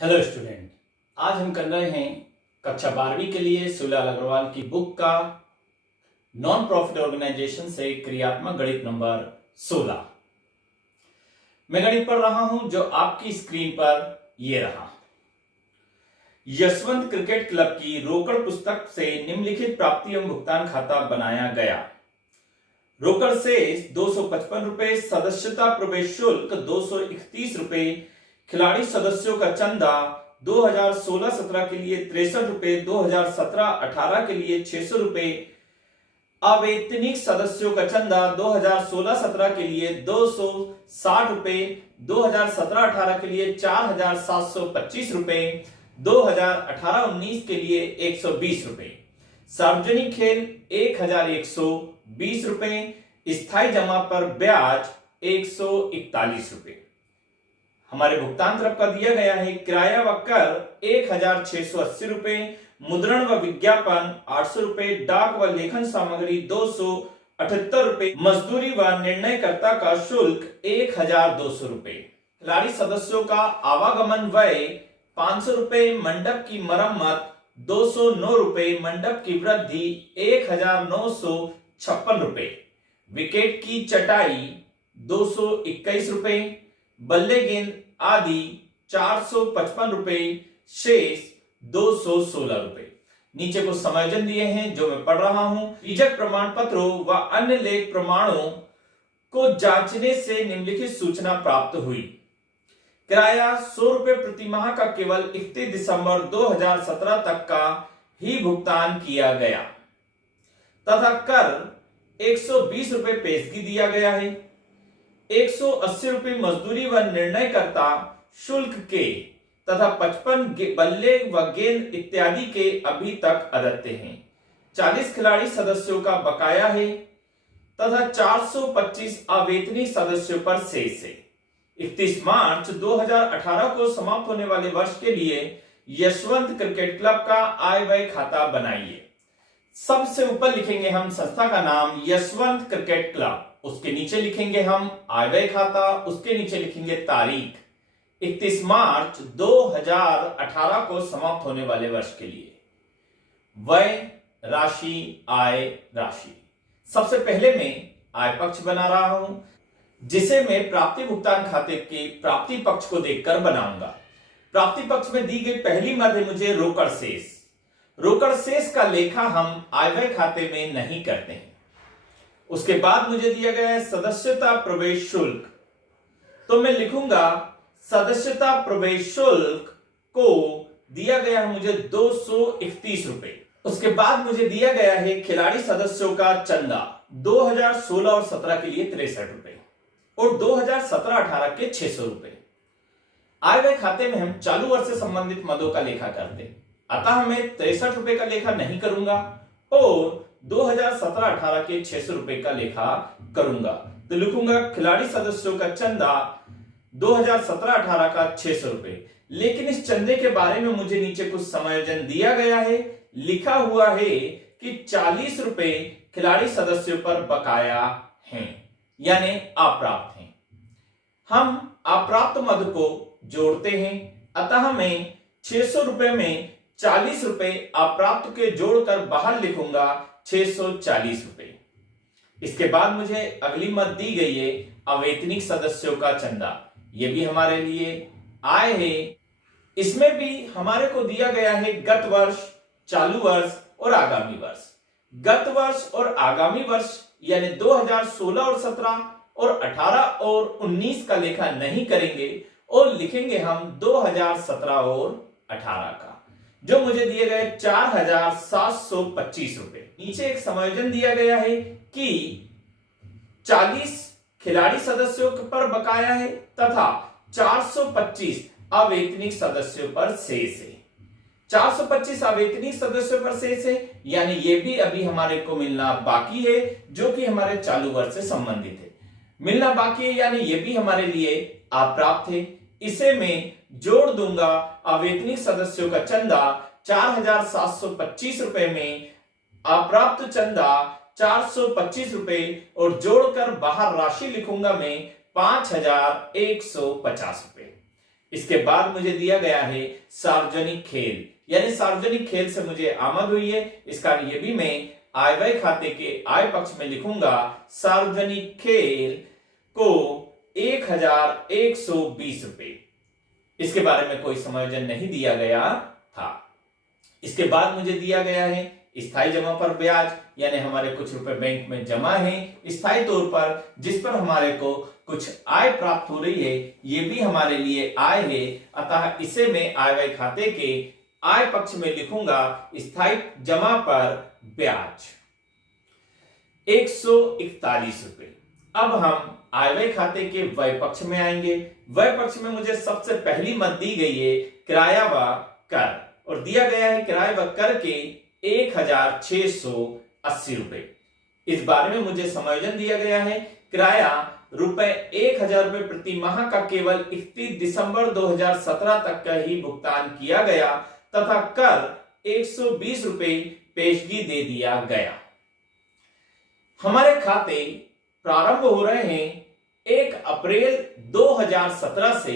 Hello student. आज हम कर रहे हैं कक्षा 12वीं के लिए शिवलाल अग्रवाल की बुक का नॉन प्रॉफिट ऑर्गेनाइजेशन से क्रियात्मक गणित नंबर 16। मैं गणित पढ़ रहा हूं जो आपकी स्क्रीन पर ये रहा। यशवंत क्रिकेट क्लब की रोकड़ पुस्तक से निम्नलिखित प्राप्ति एवं भुगतान खाता बनाया गया। रोकड़ शेष 255 रुपए, सदस्यता प्रवेश शुल्क 231 रुपए, खिलाड़ी सदस्यों का चंदा 2016-17 के लिए 63 रुपए, 2017-18 के लिए 600 रुपए, अवेतनिक सदस्यों का चंदा 2016-17 के लिए 260 रुपए, 2017-18 के लिए 4725 रुपए, 2018-19 के लिए 120 रुपए, सार्वजनिक खेल 1120 रुपए, स्थायी जमा पर ब्याज 141 रुपए। हमारे भुगतान तरफ का दिया गया है किराया व कर 1680 रुपए, मुद्रण व विज्ञापन 800 रुपए, डाक व लेखन सामग्री 278 रुपए, मजदूरी व निर्णयकर्ता का शुल्क 1200 रुपए, खिलाड़ी सदस्यों का आवागमन व्यय 500 रुपए, मंडप की मरम्मत 209 रुपए, मंडप की वृद्धि 1956 रुपए, विकेट की चटाई 221 रुपए, बल्ले गेंद आदि 455 रुपए, शेष 216 रुपए। नीचे कुछ समायोजन दिए हैं जो मैं पढ़ रहा हूं। बीजक प्रमाण पत्रों व अन्य लेख प्रमाणों को जांचने से निम्नलिखित सूचना प्राप्त हुई। किराया 100 रुपए प्रति माह का केवल 31 दिसंबर 2017 तक का ही भुगतान किया गया तथा कर 120 रुपए पेशगी दिया गया है। 180 रुपए मजदूरी व निर्णयकर्ता शुल्क के तथा 55 बल्ले व गेंद इत्यादि के अभी तक अदत्ते हैं। 40 खिलाड़ी सदस्यों का बकाया है तथा 425 अवेतनिक सदस्यों पर शेष है। 31 मार्च 2018 को समाप्त होने वाले वर्ष के लिए यशवंत क्रिकेट क्लब का आय व्यय खाता बनाइए। सबसे ऊपर लिखेंगे हम संस्था का नाम यशवंत क्रिकेट क्लब, उसके नीचे लिखेंगे हम आय व्यय खाता, उसके नीचे लिखेंगे तारीख 31 मार्च 2018 को समाप्त होने वाले वर्ष के लिए व्यय राशि, आय राशि। सबसे पहले मैं आय पक्ष बना रहा हूं जिसे मैं प्राप्ति भुगतान खाते के प्राप्ति पक्ष को देखकर बनाऊंगा। प्राप्ति पक्ष में दी गई पहली मद है मुझे रोकड़ शेष। रोकड़ शेष का लेखा हम आय व्यय खाते में नहीं करते हैं। उसके बाद मुझे दिया गया है सदस्यता प्रवेश शुल्क, तो मैं लिखूंगा सदस्यता प्रवेश शुल्क को दिया गया है मुझे 231 रुपए। उसके बाद मुझे दिया गया है खिलाड़ी सदस्यों का चंदा 2016 और 17 के लिए 63 रुपए और 2017-18 के 600 रुपए। आय व्यय खाते में हम चालू वर्ष से संबंधित मदों का लेखा करते हैं, अतः मैं 63 रुपए का लेखा नहीं करूंगा और 2017-18 के 600 रुपए का लेखा करूंगा। तो लिखूंगा खिलाड़ी सदस्यों का चंदा 2017-18 का 600 रुपए। लेकिन इस चंदे के बारे में मुझे नीचे कुछ समायोजन दिया गया है। लिखा हुआ है कि 40 रुपए खिलाड़ी सदस्यों पर बकाया हैं, यानी अप्राप्त हैं। हम अप्राप्त मद को जोड़ते हैं, अतः मैं 600 रुपए में 40 रुपए अप्राप्त के जोड़कर बाहर लिखूंगा 640 रुपए। इसके बाद मुझे अगली मद दी गई है अवेतनिक सदस्यों का चंदा। यह भी हमारे लिए आय है। इसमें भी हमारे को दिया गया है गत वर्ष, चालू वर्ष और आगामी वर्ष। गत वर्ष और आगामी वर्ष यानी 2016 और 17 और 18 और 19 का लेखा नहीं करेंगे और लिखेंगे हम 2017 और 18 का, जो मुझे दिए गए 4725 रुपए। नीचे एक समायोजन दिया गया है कि 40 खिलाड़ी सदस्यों पर बकाया है तथा 425 अवेतनिक सदस्यों पर शेष है। 425 अवेतनिक सदस्यों पर शेष है, यानी ये भी अभी हमारे को मिलना बाकी है, जो कि हमारे चालू वर्ष से संबंधित है। मिलना बाकी है यानी ये भी हमारे लिए अप्राप्त है। इसे मैं जोड़ दूंगा अवेतनिक सदस्यों का चंदा 4725 रुपए में अप्राप्त चंदा 425 रुपए और जोड़कर बाहर राशि लिखूंगा मैं 5150 रुपए। इसके बाद मुझे दिया गया है सार्वजनिक खेल, यानी सार्वजनिक खेल से मुझे आमद हुई है, इस कारण ये भी मैं आय व्यय खाते के आय पक्ष में लिखूंगा सार्वजनिक खेल को 1120 रुपए। इसके बारे में कोई समायोजन नहीं दिया गया था। इसके बाद मुझे दिया गया है स्थायी जमा पर ब्याज, यानी हमारे कुछ रुपए बैंक में जमा है स्थायी तौर पर, जिस पर हमारे को कुछ आय प्राप्त हो रही है, ये भी हमारे लिए आय है, अतः इसे मैं आय व्यय खाते के आय पक्ष में लिखूंगा स्थायी जमा पर ब्याज 141 रुपए। अब हम आय व्यय खाते के व्यय पक्ष में आएंगे। व्यय पक्ष में मुझे सबसे पहली मद दी गई है किराया व कर, और दिया गया है किराया व कर के 1680 रुपए। इस बारे में मुझे समायोजन दिया गया है किराया रुपए 1000 रुपए प्रति माह का केवल 31 दिसंबर 2017 तक का ही भुगतान किया गया तथा कर 120 रुपए पेशगी दे दिया गया। हमारे खाते प्रारंभ हो रहे हैं 1 अप्रैल 2017 से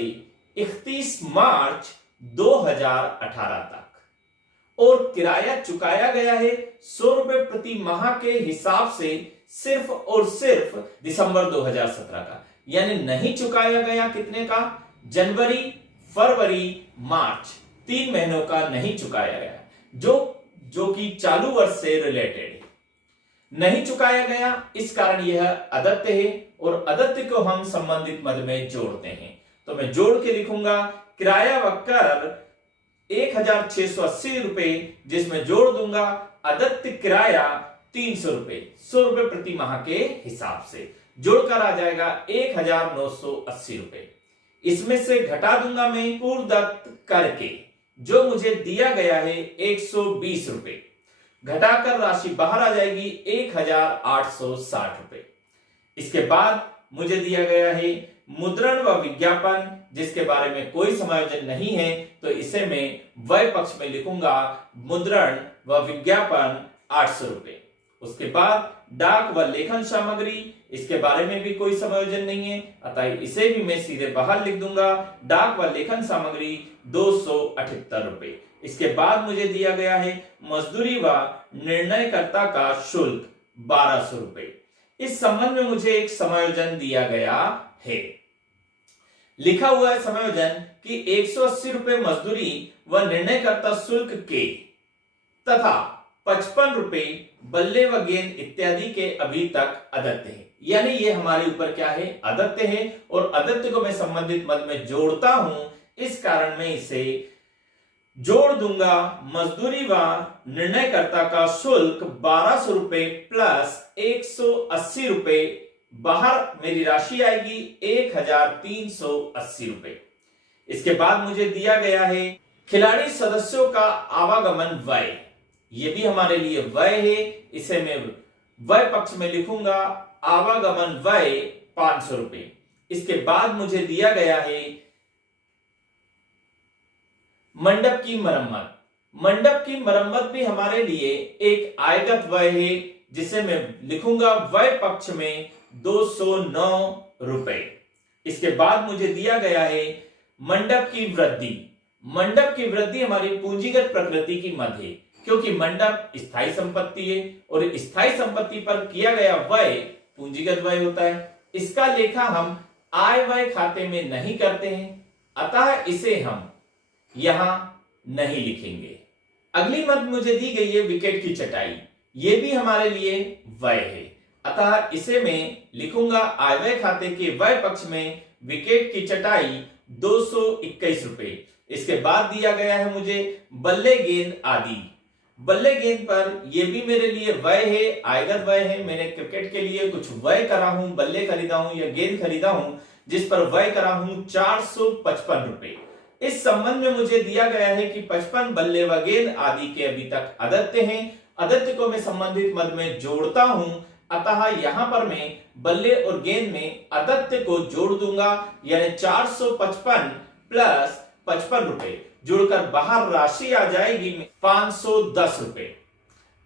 31 मार्च 2018 तक, और किराया चुकाया गया है 100 रुपए प्रति माह के हिसाब से सिर्फ और सिर्फ दिसंबर 2017 का, यानी नहीं चुकाया गया कितने का, जनवरी, फरवरी, मार्च, 3 महीनों का नहीं चुकाया गया, जो कि चालू वर्ष से रिलेटेड है, नहीं चुकाया गया। इस कारण यह अदत्य है और अदत्य को हम संबंधित मद में जोड़ते हैं। तो मैं जोड़ के लिखूंगा किराया व कर 1680 रुपए, जिसमें जोड़ दूंगा अदत्य किराया 300 रुपए, 100 रुपए प्रति माह के हिसाब से, जोड़कर आ जाएगा 1980 रुपए। इसमें से घटा दूंगा मैं पूर्वदत्त करके, जो मुझे दिया गया है 120 रुपए, घटाकर राशि बाहर आ जाएगी 1860 रुपए। इसके बाद मुझे दिया गया है मुद्रण व विज्ञापन, जिसके बारे में कोई समायोजन नहीं है, तो इसे मैं व्यय पक्ष में लिखूंगा मुद्रण व विज्ञापन 800 रुपए। उसके बाद डाक व लेखन सामग्री, इसके बारे में भी कोई समायोजन नहीं है, अतः इसे भी मैं सीधे बाहर लिख दूंगा डाक व लेखन सामग्री 278 रुपए। इसके बाद मुझे दिया गया है मजदूरी व निर्णयकर्ता का शुल्क 1200 रुपए। इस संबंध में मुझे एक समायोजन दिया गया है, लिखा हुआ है समायोजन कि 180 रुपए मजदूरी व निर्णयकर्ता शुल्क के तथा 55 रुपए बल्ले व गेंद इत्यादि के अभी तक अदत्य है, यानी ये हमारे ऊपर क्या है, अदत्य है, और अदत्य को मैं संबंधित मद में जोड़ता हूं, इस कारण मैं इसे जोड़ दूंगा मजदूरी व निर्णयकर्ता का शुल्क 1200 रुपए प्लस 180 रुपए, बाहर मेरी राशि आएगी 1380 रुपए। इसके बाद मुझे दिया गया है खिलाड़ी सदस्यों का आवागमन व्यय, ये भी हमारे लिए व्यय है, इसे मैं व्यय पक्ष में लिखूंगा आवागमन व्यय 500 रुपए। इसके बाद मुझे दिया गया है मंडप की मरम्मत। मंडप की मरम्मत भी हमारे लिए एक आयगत व्यय है, जिसे मैं लिखूंगा व्यय पक्ष में 209 रुपए। इसके बाद मुझे दिया गया है मंडप की वृद्धि। मंडप की वृद्धि हमारी पूंजीगत प्रकृति की मद है, क्योंकि मंडप स्थायी संपत्ति है और स्थायी संपत्ति पर किया गया व्यय पूंजीगत व्यय होता है। इसका लेखा हम आय व्यय खाते में नहीं करते हैं, अतः इसे हम यहां नहीं लिखेंगे। अगली मद मुझे दी गई है विकेट की चटाई, ये भी हमारे लिए व्यय है, अतः इसे मैं लिखूंगा आय व्यय खाते के व्यय पक्ष में विकेट की चटाई 221 रुपए। इसके बाद दिया गया है मुझे बल्ले गेंद आदि। बल्ले गेंद पर यह भी मेरे लिए व्यय है, आयगत व्यय है। मैंने क्रिकेट के लिए कुछ व्यय करा हूं, बल्ले खरीदा हूं या गेंद खरीदा हूं, जिस पर व्यय करा हूं 455 रुपए। इस संबंध में मुझे दिया गया है कि 55 बल्ले व गेंद आदि के अभी तक अदत्य हैं। अदत्य को मैं संबंधित मद में जोड़ता हूं, अतः यहां पर मैं बल्ले और गेंद में अदत्य को जोड़ दूंगा, यानी 455 प्लस 55 रुपए, जोड़कर बाहर राशि आ जाएगी 510 रुपए।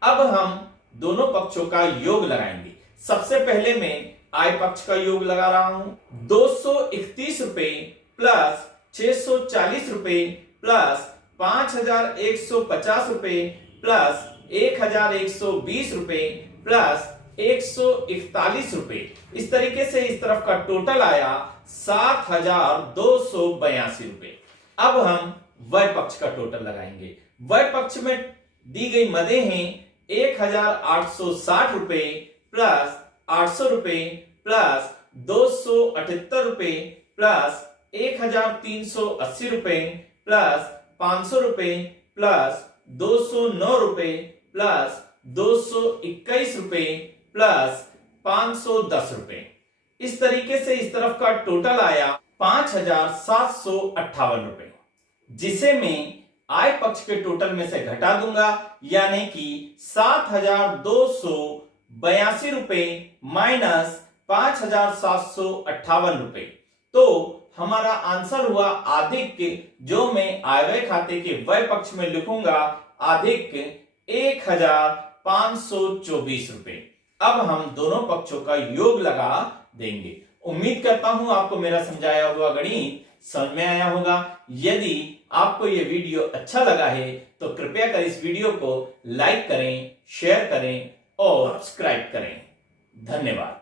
अब हम दोनों पक्षों का योग लगाएंगे। सबसे पहले मैं आय पक्ष का योग लगा रहा हूं, 231 रुपए प्लस 640 रुपए प्लस 5150 रुपए प्लस 1120 रुपए प्लस 141 रुपए। इस तरीके से इस तरफ का टोटल आया 7282 रुपए। अब हम वह पक्ष का टोटल लगाएंगे। वह पक्ष में दी गई मदें हैं 1860 रुपए प्लस 800 रुपए प्लस 278 रुपए प्लस 1380 रुपए प्लस 500 रुपए प्लस 209 रुपए प्लस 221 रुपए प्लस 510 रुपए। इस तरीके से इस तरफ का टोटल आया 5758 रुपए, जिसे मैं आय पक्ष के टोटल में से घटा दूंगा, यानी कि 7282 रुपए माइनस 5758 रुपए। तो हमारा आंसर हुआ अधिक, जो मैं आयव्यय खाते के व्यय पक्ष में लिखूंगा, अधिक 1524 रुपए। अब हम दोनों पक्षों का योग लगा देंगे। उम्मीद करता हूं आपको मेरा समझाया हुआ गणित समझ में आया होगा। यदि आपको यह वीडियो अच्छा लगा है तो कृपया कर इस वीडियो को लाइक करें, शेयर करें और सब्सक्राइब करें। धन्यवाद।